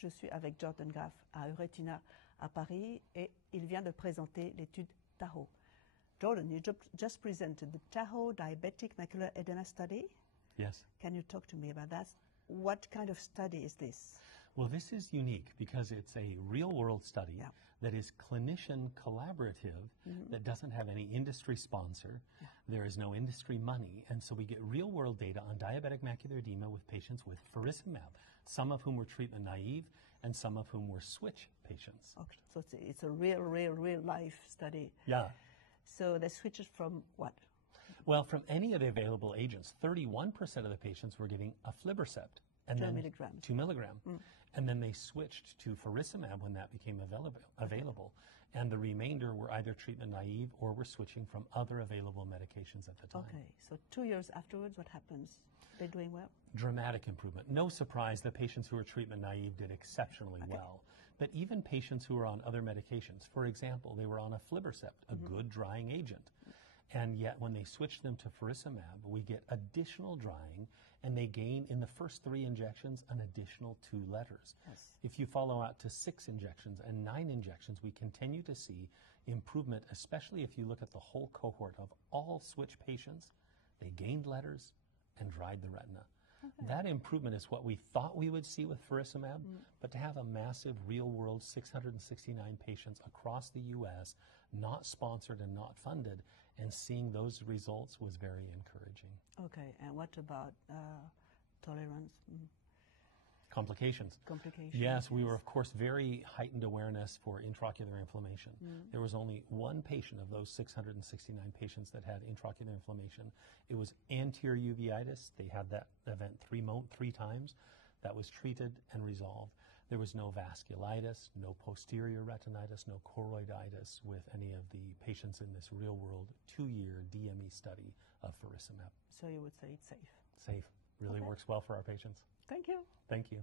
Je suis avec Jordan Graff à EURETINA à Paris et il vient de présenter l'étude Tahoe. Jordan, you just presented the Tahoe diabetic macular edema study. Yes. Can you talk to me about that? What kind of study is this? Well, this is unique because it's a real-world study Yeah. that is clinician collaborative, that doesn't have any industry sponsor. Yeah. There is no industry money, and so we get real-world data on diabetic macular edema with patients with faricimab, some of whom were treatment naive and some of whom were switch patients. Okay, so it's a real life study. Yeah. So they switched from what? Well, from any of the available agents, 31% of the patients were getting aflibercept. And 2 then milligrams. 2 milligram. And then they switched to faricimab when that became available. And the remainder were either treatment naive or were switching from other available medications at the time. Okay, so 2 years afterwards, what happens? They're doing well? Dramatic improvement. No surprise, the patients who were treatment naive did exceptionally well. But even patients who were on other medications, for example, they were on aflibercept, a good drying agent. And yet when they switch them to faricimab, we get additional drying, and they gain in the first 3 injections an additional 2 letters. Yes. If you follow out to 6 injections and 9 injections, we continue to see improvement, especially if you look at the whole cohort of all switch patients. They gained letters and dried the retina. That improvement is what we thought we would see with faricimab, but to have a massive real-world 669 patients across the U.S., not sponsored and not funded, and seeing those results was very encouraging. Okay, and what about tolerance? Complications. Complications. Yes, we were, of course, very heightened awareness for intraocular inflammation. There was only 1 patient of those 669 patients that had intraocular inflammation. It was anterior uveitis. They had that event 3 times. That was treated and resolved. There was no vasculitis, no posterior retinitis, no choroiditis with any of the patients in this real-world 2-year DME study of faricimab. So you would say it's safe? Safe. Really works well for our patients. Thank you. Thank you.